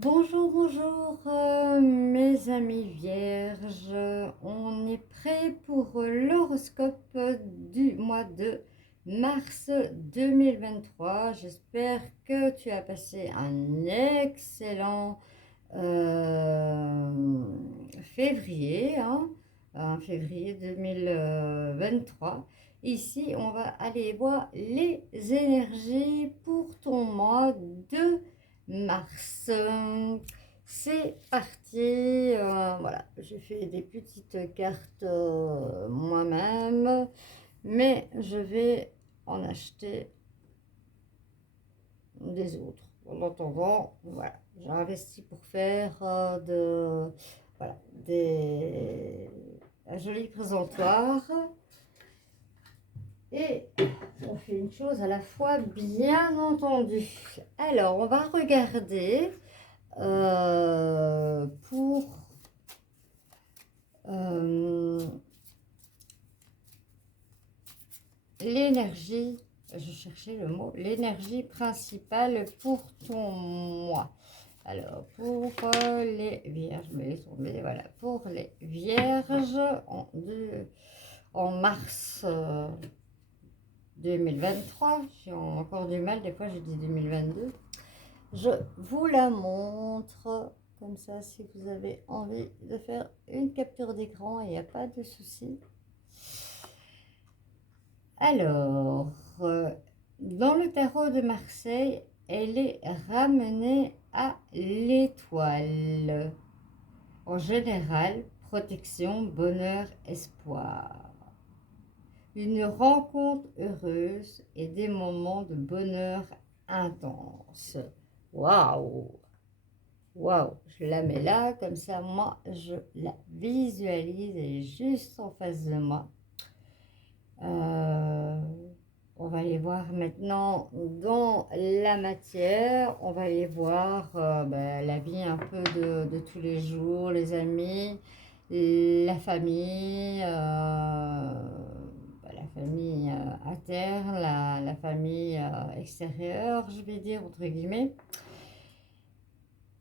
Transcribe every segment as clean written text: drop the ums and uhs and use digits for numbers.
Bonjour, bonjour mes amis vierges, on est prêt pour l'horoscope du mois de mars 2023. J'espère que tu as passé un excellent février, un février 2023. Ici, on va aller voir les énergies pour ton mois de mars. C'est parti. Voilà, j'ai fait des petites cartes moi-même, mais je vais en acheter des autres. En attendant, voilà, j'ai investi pour faire voilà, un joli présentoir. Et on fait une chose à la fois, bien entendu. Alors, on va regarder pour l'énergie, je cherchais le mot, l'énergie principale pour ton mois. Alors, pour les vierges, mais voilà, pour les vierges en mars 2023, j'ai encore du mal, des fois je dis 2022. Je vous la montre, comme ça, si vous avez envie de faire une capture d'écran, il n'y a pas de souci. Alors, dans le tarot de Marseille, elle est ramenée à l'étoile. En général, protection, bonheur, espoir. Une rencontre heureuse et des moments de bonheur intense. Waouh! Waouh! Je la mets là, comme ça, moi, je la visualise, elle est juste en face de moi. On va aller voir maintenant dans la matière, on va aller voir la vie un peu de tous les jours, les amis, la famille, la famille interne, la famille extérieure, je vais dire, entre guillemets,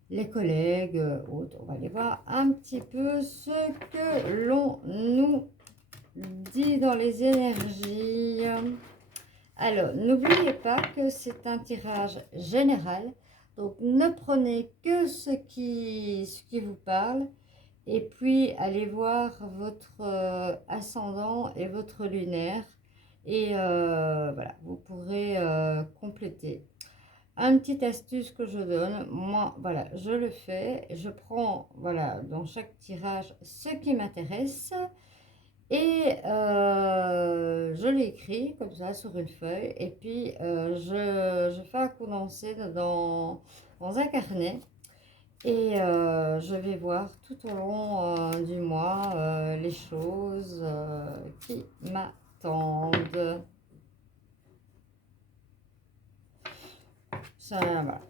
les collègues, autres. On va aller voir un petit peu ce que l'on nous dit dans les énergies. Alors, n'oubliez pas que c'est un tirage général, donc ne prenez que ce qui vous parle, et puis allez voir votre ascendant et votre lunaire, et voilà, vous pourrez compléter. Une petite astuce que je donne, moi, voilà, je le fais, je prends, voilà, dans chaque tirage ce qui m'intéresse, et je l'écris comme ça sur une feuille, et puis je fais un condensé dans un carnet, et je vais voir tout au long du mois les choses qui m'attendent. Ça, voilà.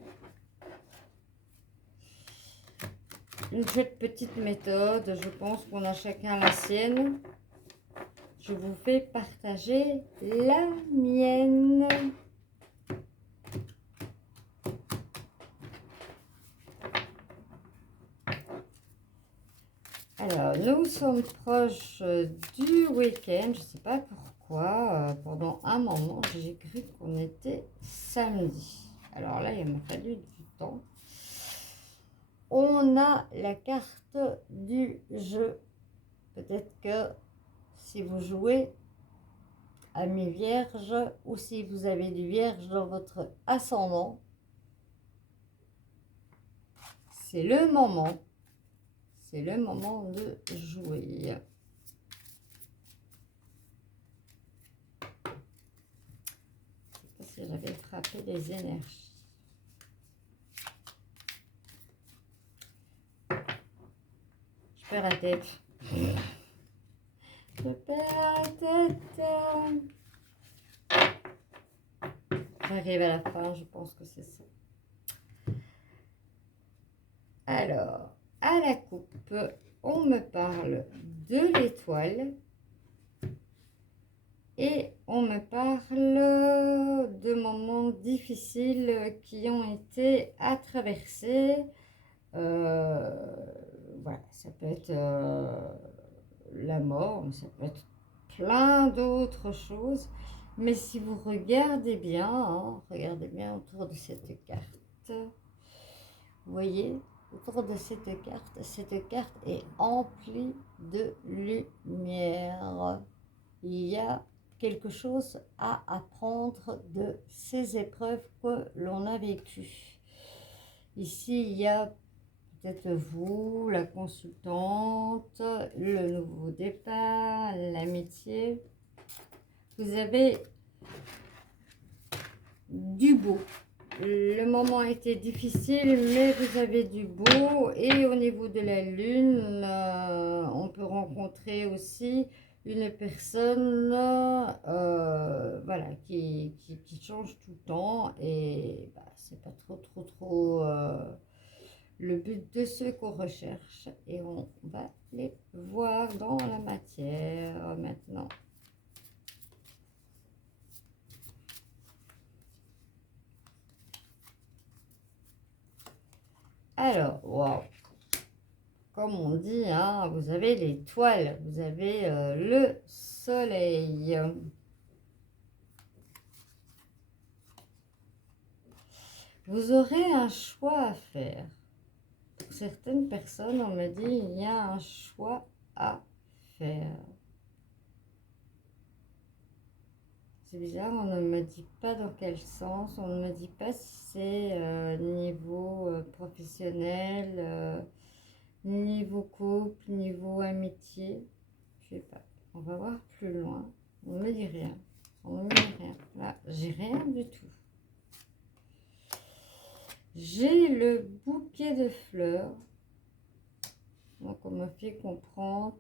Une petite méthode, je pense qu'on a chacun la sienne. Je vous fais partager la mienne. Alors, nous sommes proches du week-end. Je ne sais pas pourquoi. Pendant un moment, j'ai cru qu'on était samedi. Alors là, il m'a fallu du temps. On a la carte du jeu. Peut-être que si vous jouez amis vierges, ou si vous avez du vierge dans votre ascendant, c'est le moment. C'est le moment de jouer. Je ne sais pas si j'avais frappé les énergies. Je perds la tête. Je perds la tête. J'arrive à la fin, je pense que c'est ça. Alors, à la coupe, on me parle de l'étoile et on me parle de moments difficiles qui ont été à traverser. Voilà, ça peut être la mort, mais ça peut être plein d'autres choses. Mais si vous regardez bien, hein, regardez bien autour de cette carte, vous voyez, autour de cette carte est emplie de lumière. Il y a quelque chose à apprendre de ces épreuves que l'on a vécues. Ici, il y a peut-être vous, la consultante, le nouveau départ, l'amitié. Vous avez du beau. Le moment a été difficile, mais vous avez du beau. Et au niveau de la lune, on peut rencontrer aussi une personne voilà, qui change tout le temps. Et bah, c'est pas trop le but de ce qu'on recherche. Et on va les voir dans la matière maintenant. Alors, wow. Comme on dit, hein, vous avez l'étoile, vous avez le soleil. Vous aurez un choix à faire. Pour certaines personnes, on me dit, il y a un choix à faire. C'est bizarre, on ne me dit pas dans quel sens, on ne me dit pas si c'est niveau professionnel, niveau couple, niveau amitié, je sais pas. On va voir plus loin. On ne me dit rien. On ne me dit rien. Là, j'ai rien du tout. J'ai le bouquet de fleurs. Donc, on me fait comprendre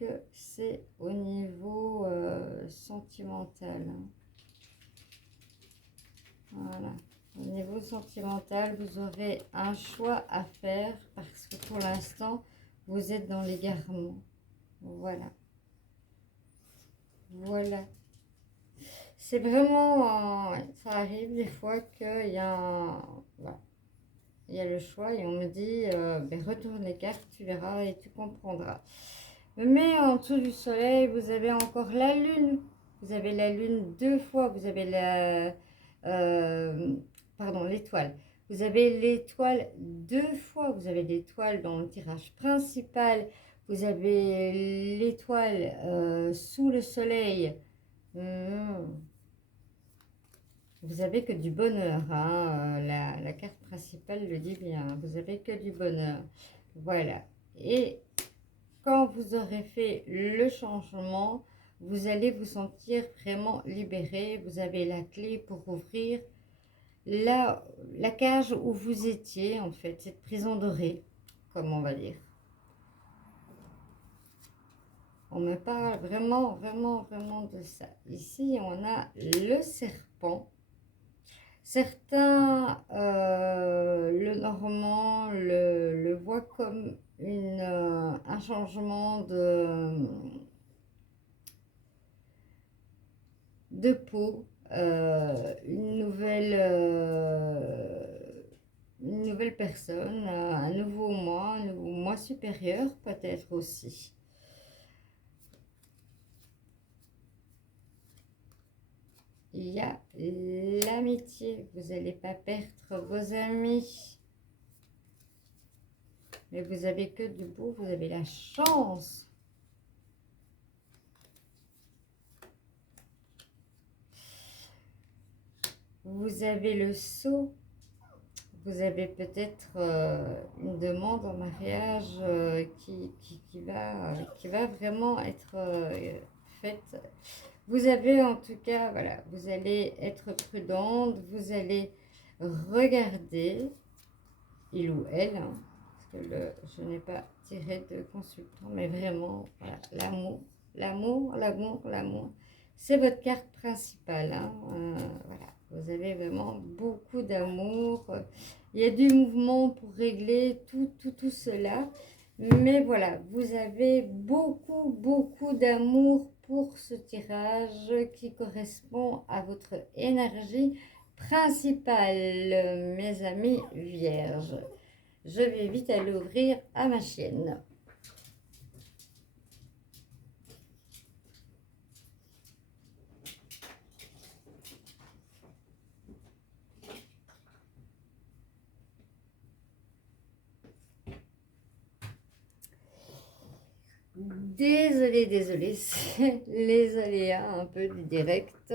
que c'est au niveau sentimental. Voilà. Au niveau sentimental, vous aurez un choix à faire parce que pour l'instant, vous êtes dans l'égarement. Voilà. Voilà. C'est vraiment... ça arrive des fois qu'il y a voilà. Il y a le choix et on me dit ben, retourne les cartes, tu verras et tu comprendras. Mais en dessous du soleil, vous avez encore la lune. Vous avez la lune 2 fois. Vous avez la... pardon, l'étoile. Vous avez l'étoile 2 fois. Vous avez l'étoile dans le tirage principal. Vous avez l'étoile sous le soleil. Vous avez que du bonheur, hein. La carte principale le dit bien, vous avez que du bonheur. Voilà. Et quand vous aurez fait le changement, vous allez vous sentir vraiment libéré. Vous avez la clé pour ouvrir la cage où vous étiez, en fait, cette prison dorée, comme on va dire. On me parle vraiment de ça. Ici, on a le serpent. Certains, le normand, le voient comme un changement de peau, une nouvelle personne, un nouveau moi supérieur peut-être aussi. Il y a l'amitié, vous n'allez pas perdre vos amis. Mais vous avez que du beau, vous avez la chance. Vous avez le sceau. Vous avez peut-être une demande en mariage qui va vraiment être faite. Vous avez en tout cas, voilà, vous allez être prudente, vous allez regarder, il ou elle, hein, parce que je n'ai pas tiré de consultant, mais vraiment, voilà, l'amour, c'est votre carte principale, hein, voilà, vous avez vraiment beaucoup d'amour, il y a du mouvement pour régler tout cela, mais voilà, vous avez beaucoup d'amour pour ce tirage qui correspond à votre énergie principale, mes amis vierges. Je vais vite aller ouvrir à ma chienne. Désolée, c'est les aléas un peu du direct.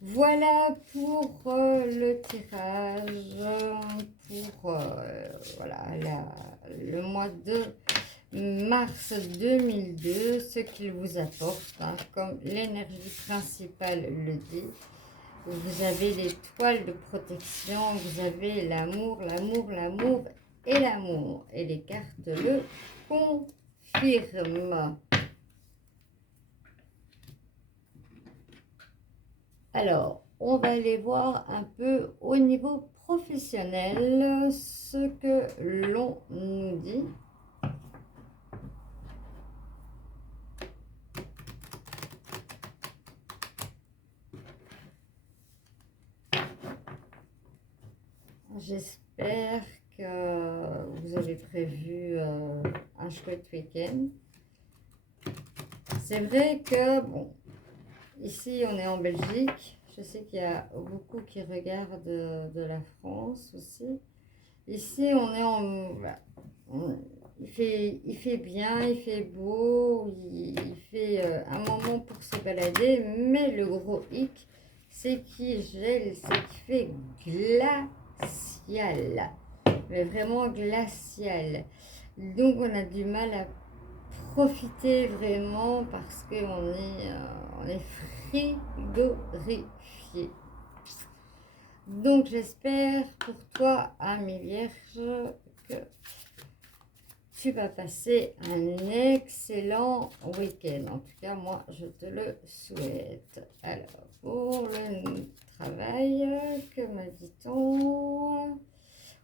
Voilà pour le tirage, pour voilà, le mois de mars 2002, ce qu'il vous apporte, hein, comme l'énergie principale le dit. Vous avez l'étoile de protection, vous avez l'amour, l'amour, l'amour et l'amour. Et les cartes le confirment. Alors, on va aller voir un peu au niveau professionnel ce que l'on nous dit. J'espère que vous avez prévu un chouette week-end. C'est vrai que, bon, ici on est en Belgique. Je sais qu'il y a beaucoup qui regardent de la France aussi. Ici on est en... Voilà, il fait bien, il fait beau, il fait un moment pour se balader. Mais le gros hic, c'est qu'il gèle, c'est qu'il fait glacial. Mais vraiment glacial. Donc on a du mal à profiter vraiment parce qu'on est frigorifié. Donc j'espère pour toi, ami Vierge, que tu vas passer un excellent week-end. En tout cas, moi, je te le souhaite. Alors, pour le travail, que me dit-on?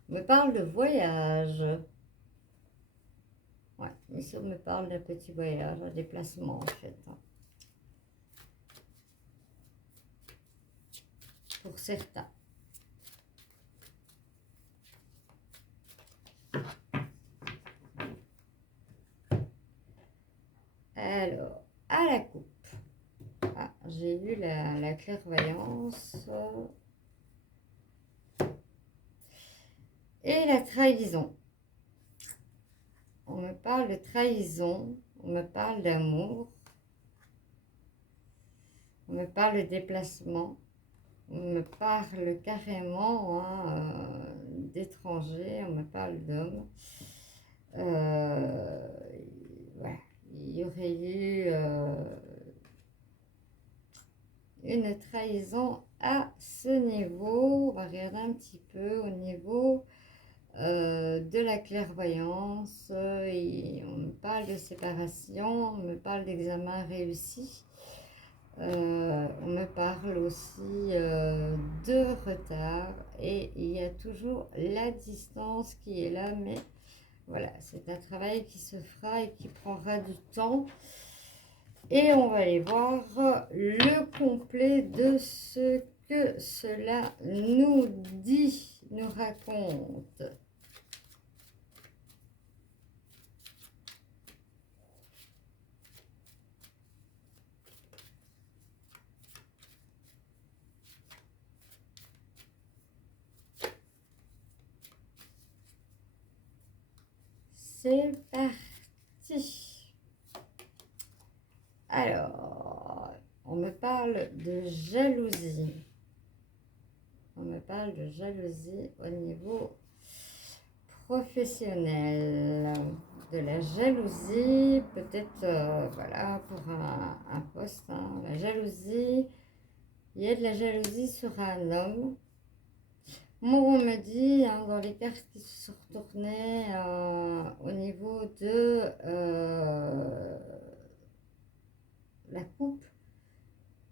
On me parle de voyage. Ouais, ici on me parle d'un petit voyage, un déplacement en fait. Pour certains. Alors, à la coupe. Ah, j'ai lu la clairvoyance. Et la trahison. On me parle de trahison, on me parle d'amour, on me parle de déplacement, on me parle carrément d'étrangers, on me parle d'hommes. Ouais, il y aurait eu une trahison à ce niveau. On va regarder un petit peu au niveau de la clairvoyance. Et on me parle de séparation, on me parle d'examen réussi. On me parle aussi de retard et il y a toujours la distance qui est là, mais voilà, c'est un travail qui se fera et qui prendra du temps. Et on va aller voir le complet de ce que cela nous dit, nous raconte. C'est parti. Alors, on me parle de jalousie. On me parle de jalousie au niveau professionnel. De la jalousie, peut-être, voilà, pour un poste. Hein. La jalousie, il y a de la jalousie sur un homme. Moi, on me dit, hein, dans les cartes qui se sont retournées au niveau de la coupe,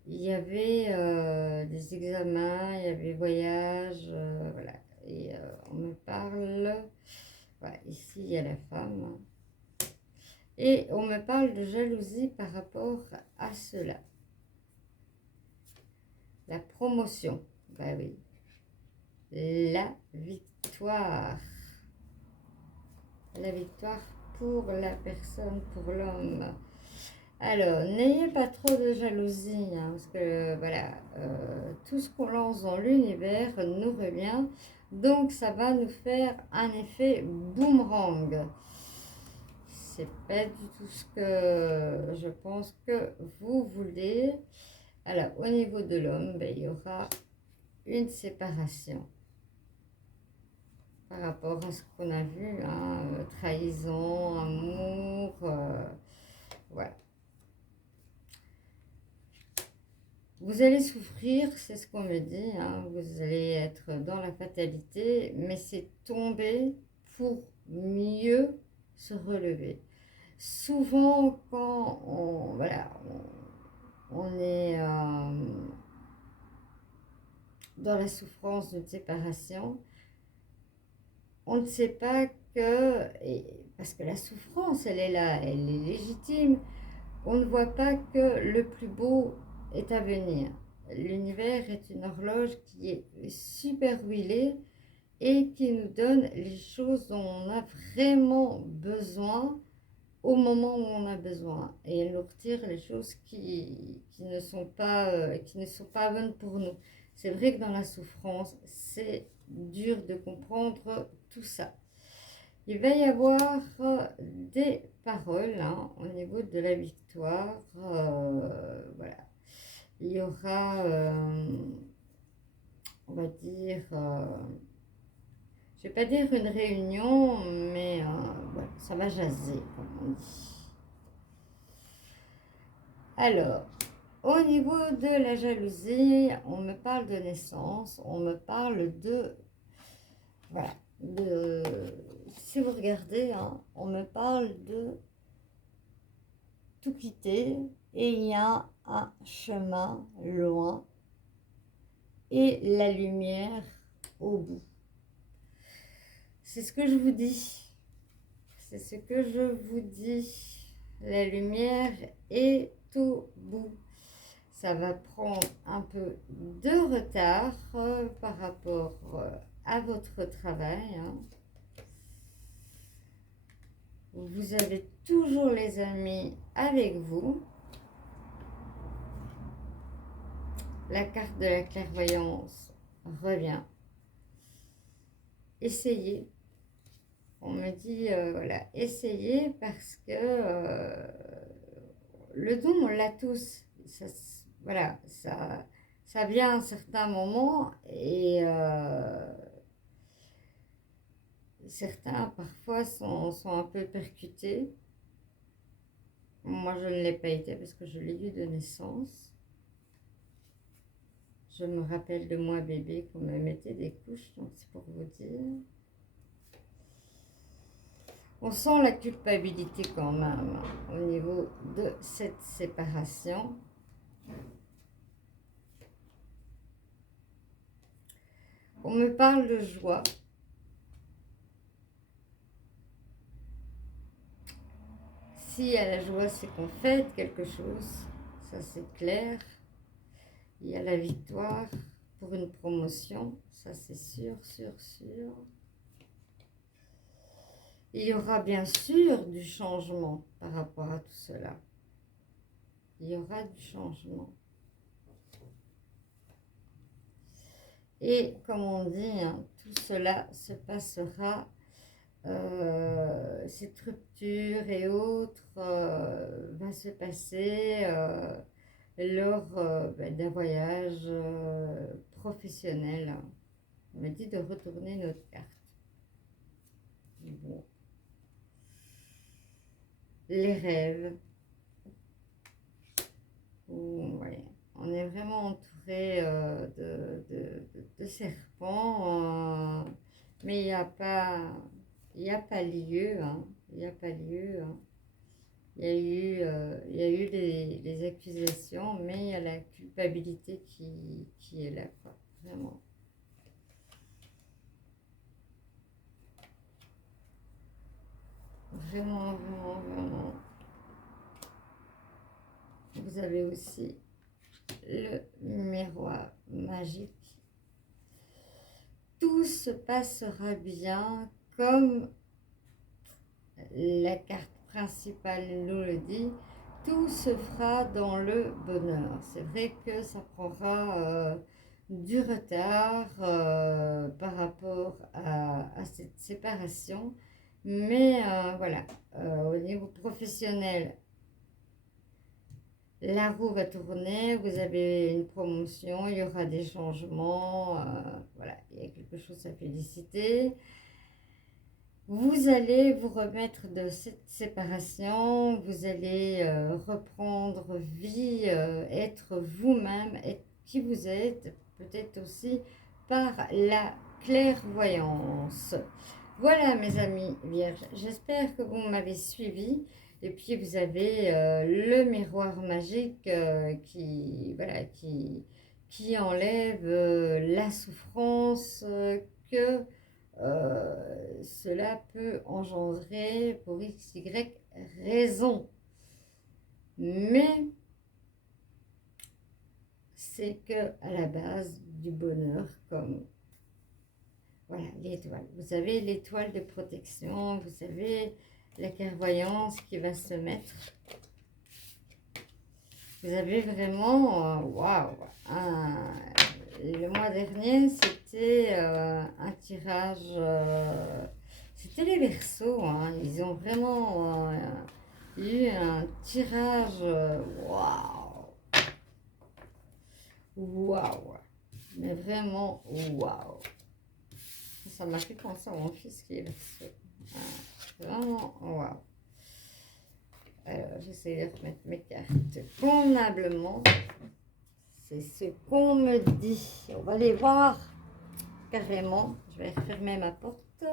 il y avait des examens, il y avait voyage, voilà. Et on me parle, voilà, ici il y a la femme. Hein. Et on me parle de jalousie par rapport à cela. La promotion, bah oui. La victoire. la victoire pour la personne, pour l'homme. Alors, n'ayez pas trop de jalousie, hein, parce que voilà, tout ce qu'on lance dans l'univers nous revient, donc ça va nous faire un effet boomerang. C'est pas du tout ce que je pense que vous voulez. Alors, au niveau de l'homme, ben, il y aura une séparation par rapport à ce qu'on a vu, hein, trahison, amour, voilà. Vous allez souffrir, c'est ce qu'on me dit, hein, vous allez être dans la fatalité, mais c'est tomber pour mieux se relever. Souvent, quand on, voilà, on est dans la souffrance d'une séparation, on ne sait pas que, parce que la souffrance, elle est là, elle est légitime, on ne voit pas que le plus beau est à venir. L'univers est une horloge qui est super huilée et qui nous donne les choses dont on a vraiment besoin au moment où on a besoin. Et elle nous retire les choses qui ne sont pas bonnes pour nous. C'est vrai que dans la souffrance, c'est dur de comprendre tout ça. Il va y avoir des paroles, hein, au niveau de la victoire. Voilà. Il y aura, on va dire, je ne vais pas dire une réunion, mais voilà, ça va jaser, comme on dit. Alors, au niveau de la jalousie, on me parle de naissance, on me parle de, voilà, si vous regardez, hein, on me parle de tout quitter et il y a un chemin loin et la lumière au bout. C'est ce que je vous dis. C'est ce que je vous dis. La lumière est au bout. Ça va prendre un peu de retard par rapport à votre travail, hein. Vous avez toujours les amis avec vous. La carte de la clairvoyance revient. Essayez. On me dit, voilà, essayez parce que le don, on l'a tous. Ça, voilà, ça vient à un certain moment et certains parfois sont un peu percutés. Moi, je ne l'ai pas été parce que je l'ai eu de naissance. Je me rappelle de moi bébé qu'on me mettait des couches, donc c'est pour vous dire. On sent la culpabilité quand même au niveau de cette séparation. On me parle de joie. S'il y a la joie, c'est qu'on fête quelque chose. Ça, c'est clair. Il y a la victoire pour une promotion. Ça, c'est sûr, sûr, sûr. Il y aura bien sûr du changement par rapport à tout cela. Il y aura du changement. Et comme on dit, hein, tout cela se passera, cette rupture et autres va se passer lors d'un voyage professionnel. On m'a dit de retourner notre carte. Bon. Les rêves. Ouais. On est vraiment entouré de serpents, mais il n'y a pas lieu, hein. Il n'y a pas lieu, hein. Il y a eu les accusations, mais il y a la culpabilité qui est là, quoi. Vraiment. Vraiment, vraiment, vraiment. Vous avez aussi le miroir magique. Tout se passera bien comme la carte principale nous le dit, tout se fera dans le bonheur. C'est vrai que ça prendra du retard par rapport à cette séparation, mais voilà, au niveau professionnel, la roue va tourner, vous avez une promotion, il y aura des changements, voilà, il y a quelque chose à féliciter. Vous allez vous remettre de cette séparation, vous allez reprendre vie, être vous-même, être qui vous êtes, peut-être aussi par la clairvoyance. Voilà mes amis vierges, j'espère que vous m'avez suivi. Et puis vous avez le miroir magique voilà, qui enlève la souffrance que cela peut engendrer pour x, y raison. Mais c'est que à la base du bonheur, comme voilà, l'étoile. Vous avez l'étoile de protection, vous avez la clairvoyance qui va se mettre. Vous avez vraiment, waouh, le mois dernier, c'était un tirage, c'était les Verseaux, hein, ils ont vraiment eu un tirage, waouh, waouh, mais vraiment, waouh. Ça m'a fait penser à mon fils qui est Verseau. Vraiment, waouh. Alors, j'essaie de remettre mes cartes convenablement. C'est ce qu'on me dit. On va aller voir carrément. Je vais refermer ma porte.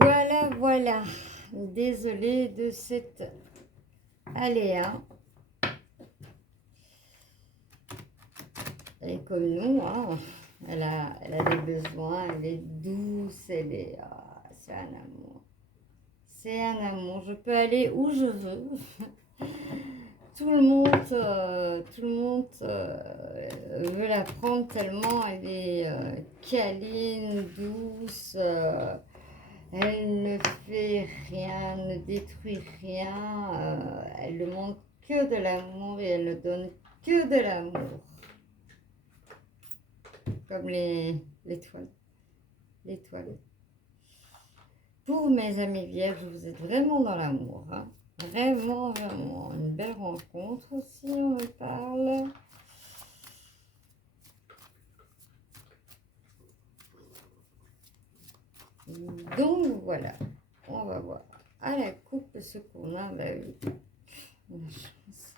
Voilà, voilà. Désolée de cette aléa. Elle est comme nous, hein. Elle a des besoins, elle est douce, elle est... c'est un amour. C'est un amour. Je peux aller où je veux. Tout le monde veut la prendre tellement elle est câline, douce. Elle ne fait rien, ne détruit rien. Elle ne demande que de l'amour et elle ne donne que de l'amour. Comme l'étoile. L'étoile. Pour mes amis vierges, vous êtes vraiment dans l'amour. Hein? Vraiment, vraiment. Une belle rencontre aussi, on me parle. Donc voilà, on va voir à la coupe ce qu'on a. Bah oui, on a chance.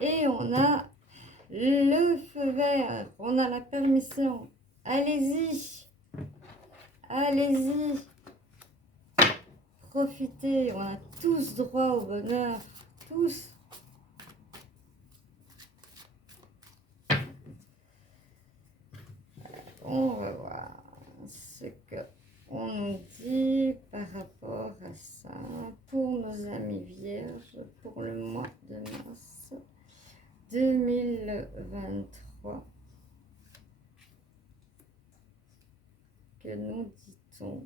Et on a le feu vert, on a la permission. Allez-y, allez-y. Profitez, on a tous droit au bonheur, tous. On va voir ce que on nous dit par rapport à ça pour nos amis vierges pour le mois de mars 2023. Que nous dit-on?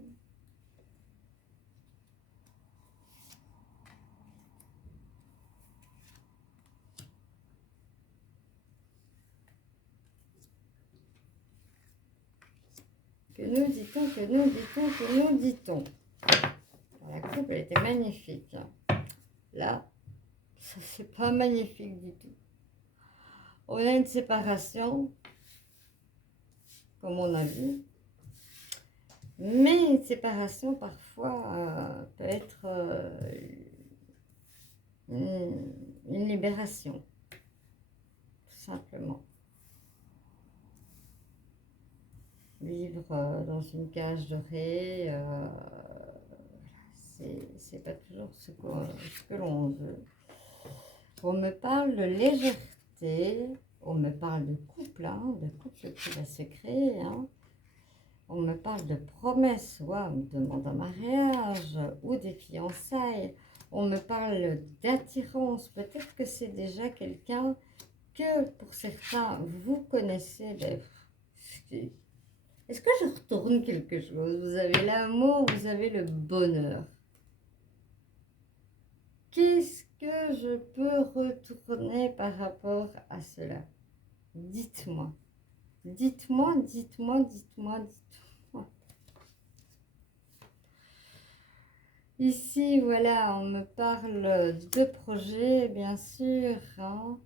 Que nous dit-on? Que nous dit-on? Que nous dit-on? La coupe, elle était magnifique. Là, ça c'est pas magnifique du tout. On a une séparation, comme on a vu. Mais une séparation, parfois, peut être une libération. Tout simplement. Vivre dans une cage dorée, c'est pas toujours ce que l'on veut. On me parle de légèreté. On me parle de couple, hein, de couple qui va se créer. Hein. On me parle de promesses, soit une demande en mariage ou des fiançailles. On me parle d'attirance. Peut-être que c'est déjà quelqu'un que pour certains vous connaissez. Est-ce que je retourne quelque chose? Vous avez l'amour, vous avez le bonheur. Qu'est-ce que je peux retourner par rapport à cela? Dites-moi. Dites-moi, dites-moi, dites-moi, dites-moi. Ici, voilà, on me parle de projets, bien sûr. Hein.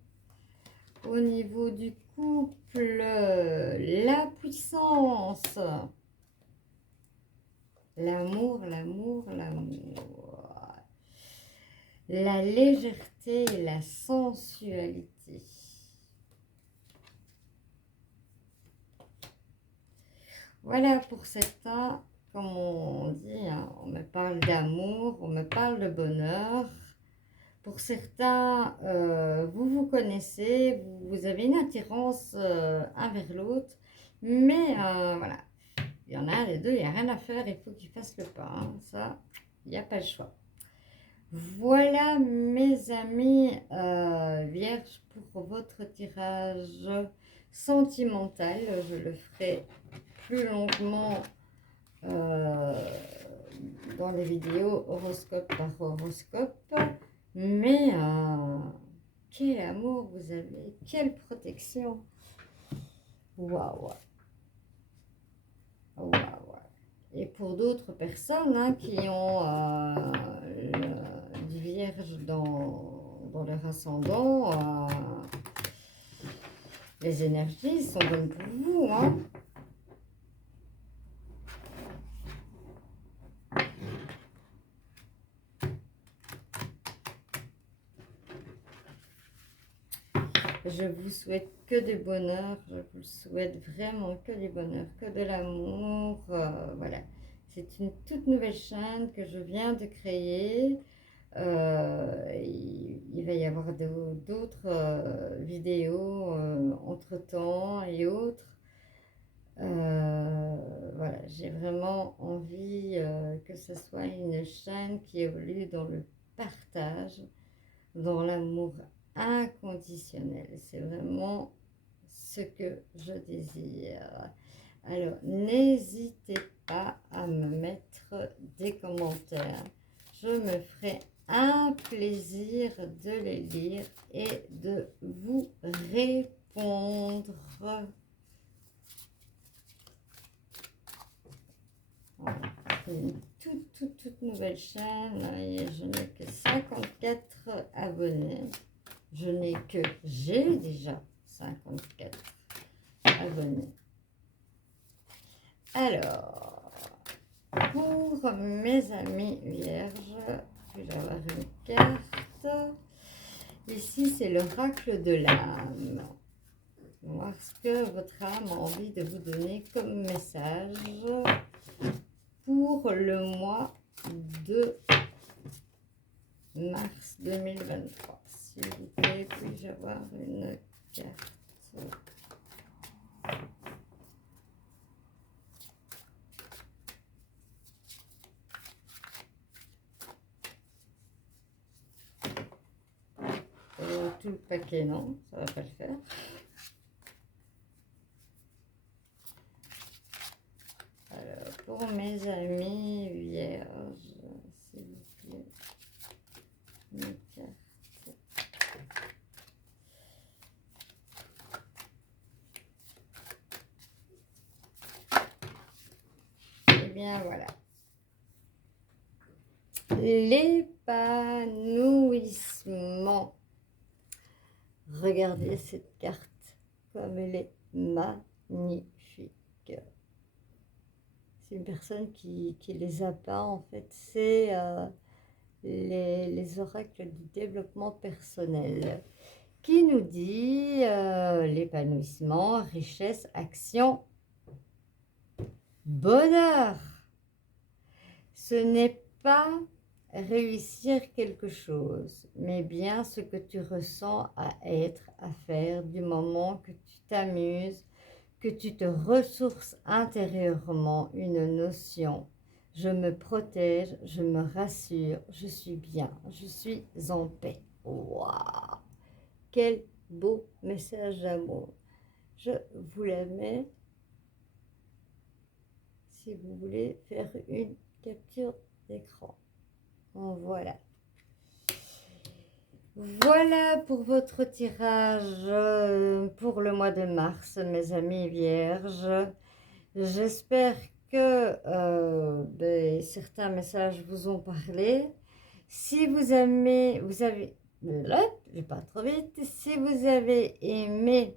Au niveau du couple, la puissance. L'amour, l'amour, l'amour. La légèreté et la sensualité. Voilà pour certains, comme on dit, hein, on me parle d'amour, on me parle de bonheur. Pour certains, vous vous connaissez, vous avez une attirance un vers l'autre, mais voilà, il y en a les deux, il n'y a rien à faire, il faut qu'ils fassent le pas. Hein. Ça, il n'y a pas le choix. Voilà mes amis vierges pour votre tirage sentimental. Je le ferai plus longuement dans les vidéos horoscope par horoscope. Mais quel amour vous avez, quelle protection. Waouh. Waouh. Et pour d'autres personnes hein, qui ont du vierge dans leur ascendant, les énergies sont bonnes pour vous. Hein. Je vous souhaite que du bonheur, je vous souhaite vraiment que du bonheur, que de l'amour. Voilà, c'est une toute nouvelle chaîne que je viens de créer. Il va y avoir d'autres vidéos entre-temps et autres. Voilà, j'ai vraiment envie que ce soit une chaîne qui évolue dans le partage, dans l'amour inconditionnel. C'est vraiment ce que je désire. Alors, n'hésitez pas à me mettre des commentaires. Je me ferai un plaisir de les lire et de vous répondre. Voilà. Une toute nouvelle chaîne et je n'ai que 54 abonnés. J'ai déjà 54 abonnés. Alors, pour mes amis vierges, je vais avoir une carte. Ici, c'est l'oracle de l'âme. Voir ce que votre âme a envie de vous donner comme message pour le mois de mars 2023. S'il vous plaît, puis-je avoir une carte? Tout le paquet, non, ça va pas le faire. Alors, pour mes amis vierges, s'il vous plaît, une carte. Eh bien, voilà. L'épanouissement. Regardez cette carte comme elle est magnifique. C'est une personne qui les a pas en fait. C'est les oracles du développement personnel qui nous dit l'épanouissement, richesse, action, bonheur. Ce n'est pas réussir quelque chose, mais bien ce que tu ressens à être, à faire, du moment que tu t'amuses, que tu te ressources intérieurement, une notion. Je me protège, je me rassure, je suis bien, je suis en paix. Waouh! Quel beau message d'amour. Je vous la mets si vous voulez faire une capture d'écran. Voilà. Voilà pour votre tirage pour le mois de mars, mes amis vierges. J'espère que certains messages vous ont parlé. Si vous aimez, là, je vais pas trop vite. Si vous avez aimé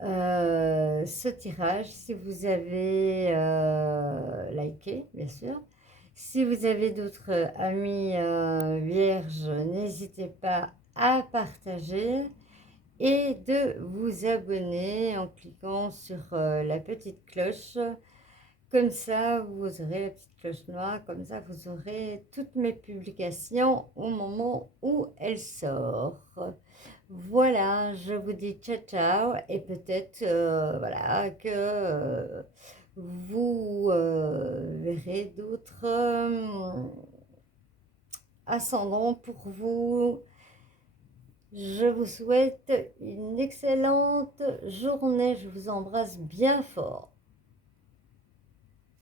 ce tirage, si vous avez liké, bien sûr. Si vous avez d'autres amis vierges, n'hésitez pas à partager et de vous abonner en cliquant sur la petite cloche. Comme ça, vous aurez la petite cloche noire, comme ça, vous aurez toutes mes publications au moment où elles sortent. Voilà, je vous dis ciao ciao et peut-être voilà que vous verrez d'autres ascendants pour vous. Je vous souhaite une excellente journée. Je vous embrasse bien fort.